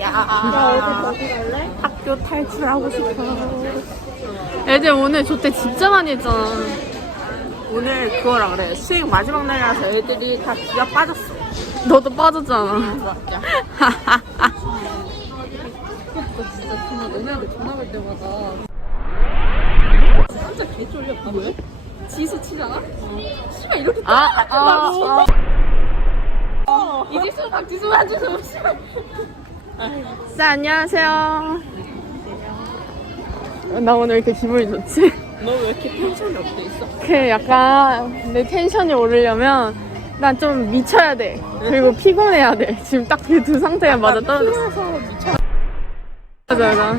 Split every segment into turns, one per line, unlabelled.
야. 학교 탈출하고 싶어. 애들 오늘 조퇴 진짜 많이 했잖아.
오늘 그거라 그래. 수행 마지막 날이라서 애들이 다 기가 빠졌어.
너도 빠졌잖아.
맞자.
진짜 정말 너네한테 전화 걸 때마다 진짜 개 쫄려. 아, 왜? 지수 치잖아? 씨발 이렇게
아, 아, 아.
이지수 박지수 한지수. 네, 안녕하세요. 나 오늘 이렇게 기분이 좋지?
너 왜 이렇게 텐션이 없어 있어?
그 약간 내 텐션이 오르려면 난 좀 미쳐야 돼. 그리고 피곤해야 돼. 지금 딱 그 두 상태가 맞아 떨어졌어. 맞아, 맞아.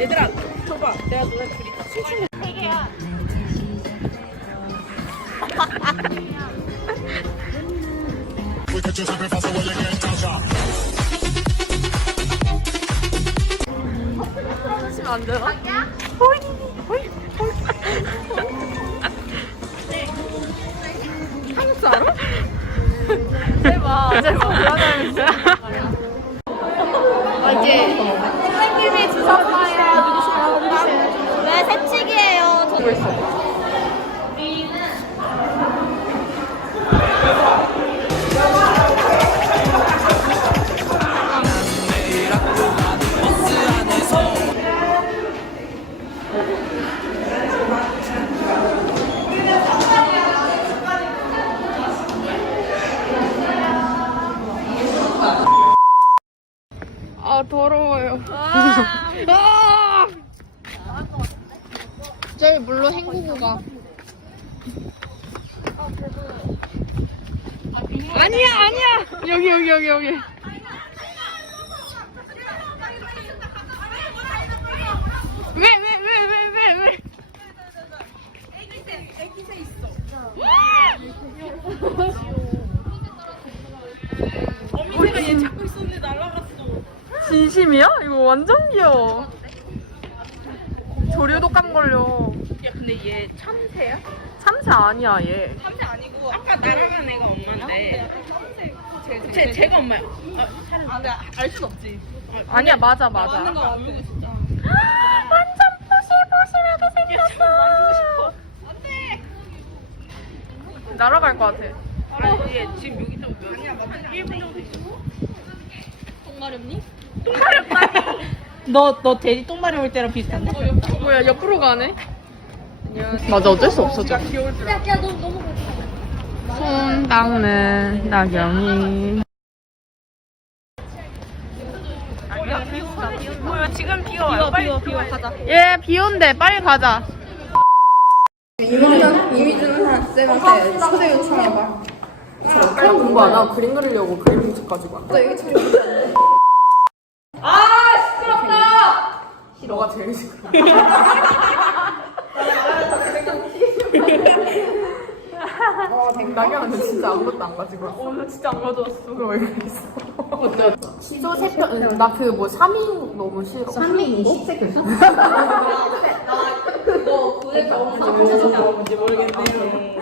얘들아, 줘봐. 내가 너네 둘이 같이 춤을
하시면 안 되나? 한국수 알아? 제발, 제발, 불안하면서.
이제 선생님이 주셨어요. 왜 샘식이에요? 저
보고 있어. 아니야 아니야 여기 여기 여기 여기 왜 왜 왜 왜 왜왜
어미새가 얘 잡고 있었는데 날아갔어.
진심이야? 이거 완전 귀여워 조류독감 걸려
야, 근데 얘 참새야?
참새 아니야 얘
참새 아니고 아까 날아간 애가 엄마인데. 쟤, 쟤 가 엄마야. 아, 사람. 아, 나 알 순 없지.
아니야 맞아 맞아
맞는 거거 진짜.
완전 포실포실하게
만지고 싶어.
날아갈 것 같아
아, 얘 지금 여기 좀 몇, 아니야, 한 1분 정도 있어.
똥마렵니?
너, 너 돼지 똥 마려울 때랑 비슷한데?
뭐야 옆으로 가네? 맞아 어쩔 수 없어 저
야, 야, 너 너무
손 닦는 나경이
야, 비 비. 뭐야, 지금 비가 와요. 빨리 비와, 비와, 가자.
얘비 온대 빨리 가자
쌤한테 초대 요청해봐.
그냥 공부 안 하고 그림 그리려고 그림 공책까지 가 너가 제일 시끄러워 나경은 진짜 아무것도 안 가지고 왔어. 어, 나 진짜 안 가져왔어. 그럼 왜 그랬어? 시조 세편 나그 뭐 3인 너무 싫어. 3인 20세 교수?
그거 병원 가서
뭔지 모르겠네요.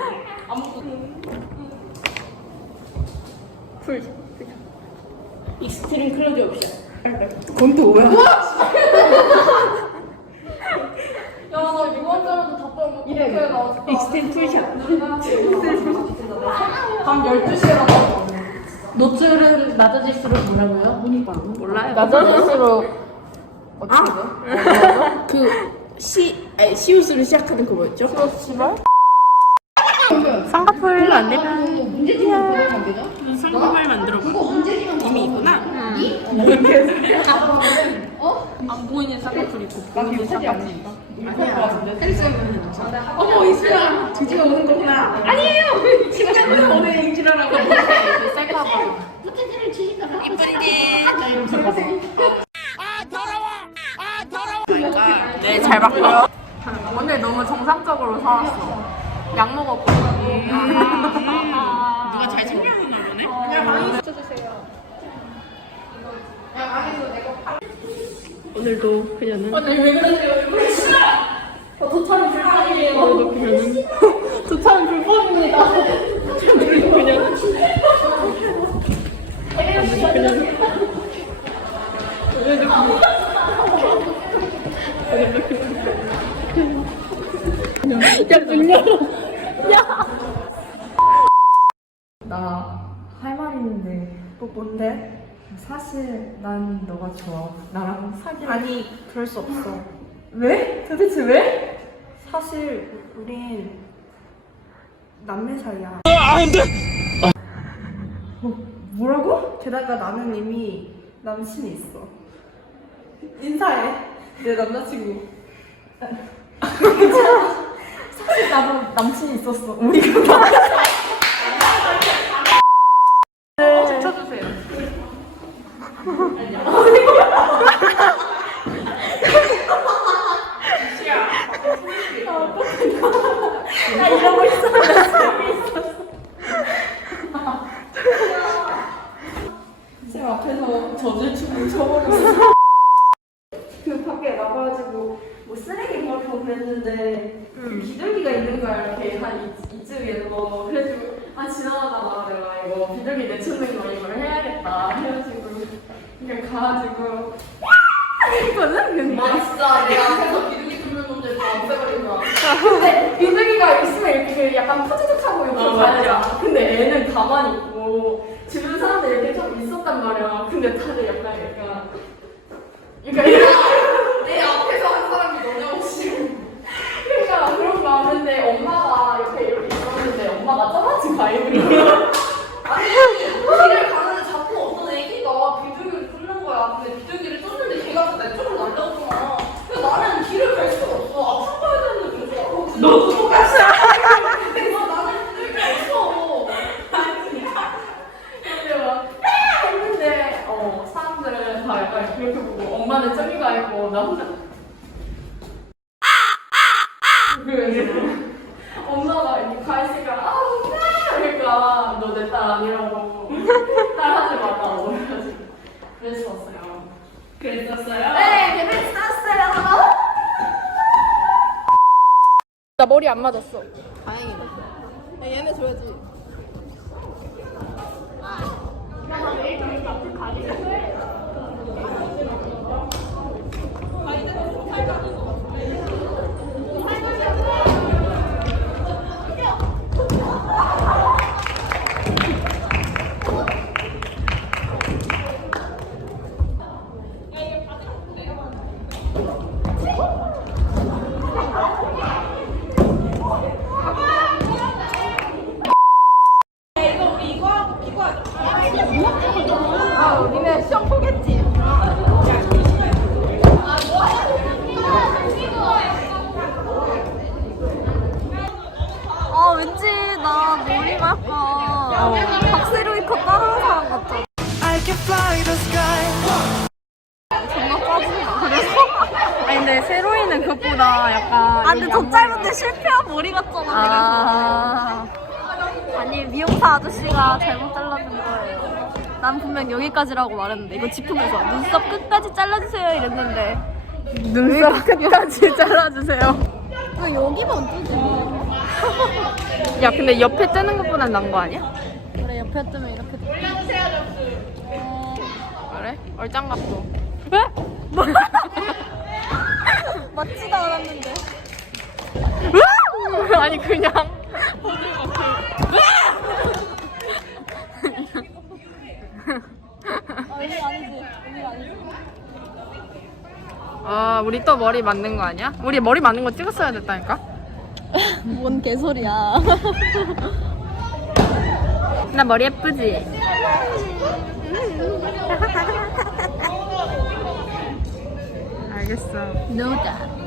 익스트림 클로즈 옵션.
그건 또 뭐야?
야나 이번 주에도 답변 못 해. 나
익스트림 풀샷.
밤 12시에 나가
노출은 낮아질수록 뭐라고요?
몰라요
낮아질수록 어떻게 돼?
그 시, 아니, 시우스로 시작하는 그 뭐였죠?
쌍꺼풀 안 되면
성공을 만들어 봐. 이미 있구나.
안 보이는 쌍꺼풀 있고 보이는 쌍꺼풀 있고
어머, 이수야. 드디어 오는 거구나. 아니에요! 지금 오늘 인지라라고.
셀카봐
네, 잘 봤고요.
오늘 너무 정상적으로 살았어 약 먹었고
이렇게 아니 어, 네, 왜 그러세요? 이거
도착은 불법이에요.
이렇게 되면
도착은 불법입니다.
그냥 야문 열어
나 할 말 있는데
또 뭔데?
사실 난 너가 좋아. 나랑 사귀.
아니 그럴 수 없어.
왜? 도대체 왜?
사실 우린 남매 사이야.
뭐라고?
게다가 나는 이미 남친이 있어. 인사해. 내 남자친구.
사실 나도 남친이 있었어. 우리가.
쳐주세요.
쌤 앞에서 춰버렸어.
그 밖에 나가가지고 뭐 쓰레기 버리고 그랬는데 그 비둘기가 있는 거야. 이렇게 한 이, 이쯤에서
그래가지고 아 지나가다가 내가 이거 비둘기 내쫓는 거 이걸 해야겠다 해가지고 그냥 가가지고 했거든? 근데.
진짜 내 앞에서 비둘기 쫓는 놈들 다 없애버린 거야.
근데 비둘기가 있으면 이렇게 약간 푸드득하고 이렇게
어,
가야 근데 애는 가만히 있고 좀 있었단 말이야. 근데 다들 약간 약간 그러니까 이런
내 앞에서 한 사람이 너냐고 지금.
그러니까 그런 거 하는데 엄마가 옆에 이렇게 있었는데 엄마가 떠나지 가입을
아니 길을 가는데 자꾸 어떤 애기가 비둘기를 쫓는 거야 근데 비둘기를 쫓는데 걔가 내 쪽으로 날려오잖아 근데 나는 길을 갈 수가 없어 앞으로 가야 되는데 그래서 어, 너도 똑같이 그래서 나는 비둘기가 없어
근데 막 "아!" 했는데 어 사람들은 그렇게 보고 엄마는 저기 가 있고 나 혼자. 그래서 엄마가 이렇게 가 있으니까 아 엄마! 그러니까 너 내 딸 아니라고. 딸 하지 말라고. 그래가지고 그랬었어요. 그랬었어요? 네 그랬었어요. 나 머리 안 맞았어.
얘네 줘야지.
아 my God. 같잖아.
아.
아니 미용사 아저씨가 잘못 잘라준 거예요. 난 분명 여기까지라고 말했는데 이거 짚으면서 눈썹 끝까지 잘라주세요 이랬는데
눈썹 끝까지 잘라주세요
나 여기만 뜨지 뭐.
야 근데 옆에 뜨는 것보단 난 거 아니야?
그래 옆에 뜨면 이렇게 돼.
그래? 얼짱 같고
않았는데.
그냥
아 이거 아니지. 이거 아니지.
아 우리 또 머리 맞는 거 아니야? 우리 머리 맞는 거 찍었어야 됐다니까
뭔 개소리야.
나 머리 예쁘지? 알겠어
노다.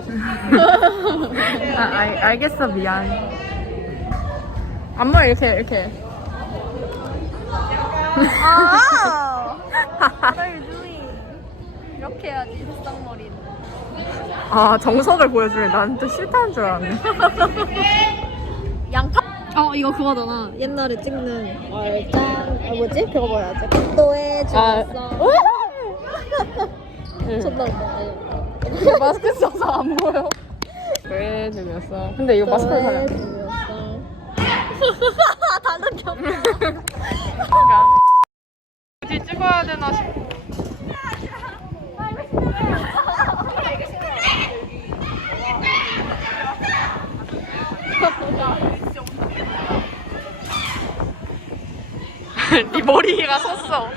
아, 알, 알겠어 미안 앞머리 이렇게 이렇게
아! What are you doing? 이렇게 해야지 새싹머리는.
아 정석을 보여주네 난 또 싫다는 줄 알았네
양파? 어 이거 그거잖아. 옛날에 찍는 얼짱 아 뭐지? 그거 뭐야? 또해
아.
주었어. 존나 웃겨.
이거 마스크 써서 안 보여. 왜 죽였어? 근데 이거 마스크를 사야 돼.
다른 겹. 그러니까
굳이 찍어야 되나 싶고.
네 머리가 섰어.